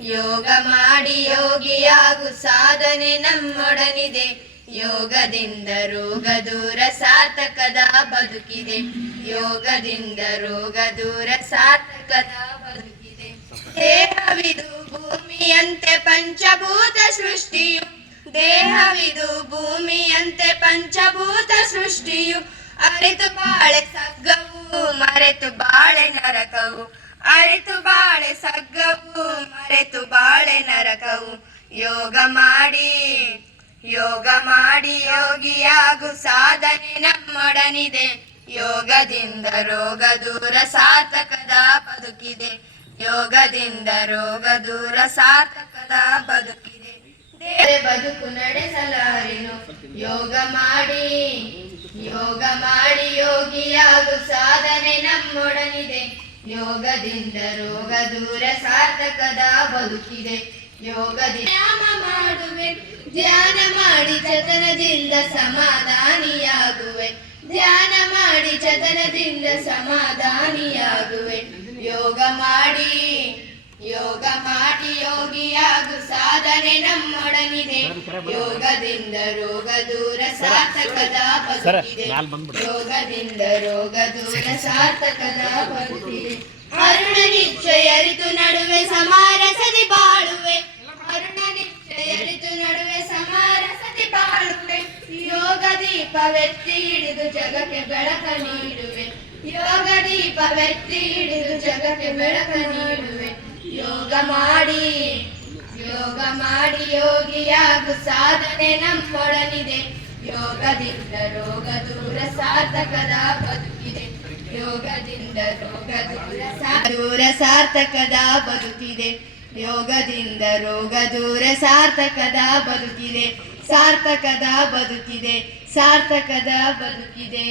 ಯೋಗ ಮಾಡಿ ಯೋಗಿಯಾಗು ಸಾಧನೆ ನಮ್ಮೊಡನಿದೆ. ಯೋಗದಿಂದ ರೋಗ ದೂರ ಸಾರ್ಥಕದ ಬದುಕಿದೆ. ಯೋಗದಿಂದ ರೋಗ ದೂರ ಸಾರ್ಥಕದ ಬದುಕಿದೆ. ದೇಹವಿದು ಭೂಮಿಯಂತೆ ಪಂಚಭೂತ ಸೃಷ್ಟಿಯು. ದೇಹವಿದು ಭೂಮಿಯಂತೆ ಪಂಚಭೂತ ಸೃಷ್ಟಿಯು. ಅರಿತು ಬಾಳೆ ಸಗ್ಗವು, ಮರೆತು ಬಾಳೆ ನರಕವು. ಅರಿತು ಬಾಳೆ ಸಗ್ಗವು, ಮರೆತು ಬಾಳೆ ನರಕವು. ಯೋಗ ಮಾಡಿ ಯೋಗ ಮಾಡಿ ಯೋಗಿಯಾಗು ಸಾಧನೆ ನಮ್ಮೊಡನಿದೆ. ಯೋಗದಿಂದ ರೋಗ ದೂರ ಸಾರ್ಥಕದ ಬದುಕಿದೆ. ಯೋಗದಿಂದ ರೋಗ ದೂರ ಸಾರ್ಥಕದ ಬದುಕಿದೆ. ಬದುಕು ನಡೆಸಲಾರೆನು. ಯೋಗ ಮಾಡಿ ಯೋಗ ಮಾಡಿ ಯೋಗಿಯಾಗು ಸಾಧನೆ ನಮ್ಮೊಡನಿದೆ. ಯೋಗದಿಂದ ರೋಗ ದೂರ ಸಾರ್ಥಕದ ಬದುಕಿದೆ. ಯೋಗದಿಂದ ಧ್ಯಾನ ಮಾಡುವೆ. ಧ್ಯಾನ ಮಾಡಿ ಚತನದಿಂದ ಸಮಾಧಾನಿಯಾಗುವೆ. ಧ್ಯಾನ ಮಾಡಿ ಚತನದಿಂದ ಸಮಾಧಾನಿಯಾಗುವೆ. ಯೋಗ ಮಾಡಿ ಯೋಗ ಮಾಡಿ ಯೋಗಿಯಾಗು ಸಾಧನೆ ನಮ್ಮೊಡನಿದೆ. ಯೋಗದಿಂದ ರೋಗ ದೂರ ಸಾರ್ಥಕದ ಬದುಕಿದೆ. ಯೋಗದಿಂದ ರೋಗ ದೂರ ಸಾರ್ಥಕದ ಯೋಗ ದೀಪವೆತ್ತಿ ಹಿಡಿದು ಜಗಕ್ಕೆ ಬೆಳಕ ನೀಡುವೆ. ಯೋಗ ದೀಪವೆತ್ತಿ ಹಿಡಿದು ಜಗಕ್ಕೆ ಬೆಳಕ ನೀಡುವೆ. ಯೋಗ ಮಾಡಿ ಯೋಗ ಮಾಡಿ ಯೋಗಿಯಾಗು ಸಾಧನೆ ನಮ್ಮೊಡನಿದೆ ಯೋಗದಿಂದ ರೋಗ ದೂರ ಸಾರ್ಥಕದ ಬದುಕಿದೆ. ಯೋಗದಿಂದ ರೋಗ ದೂರ ದೂರ ಸಾರ್ಥಕದ ಬದುಕಿದೆ. ಯೋಗದಿಂದ ರೋಗ ದೂರ ಸಾರ್ಥಕದ ಬದುಕಿದೆ. ಸಾರ್ಥಕದ ಬದುಕಿದೆ ಸಾರ್ಥಕದ ಬದುಕಿದೆ.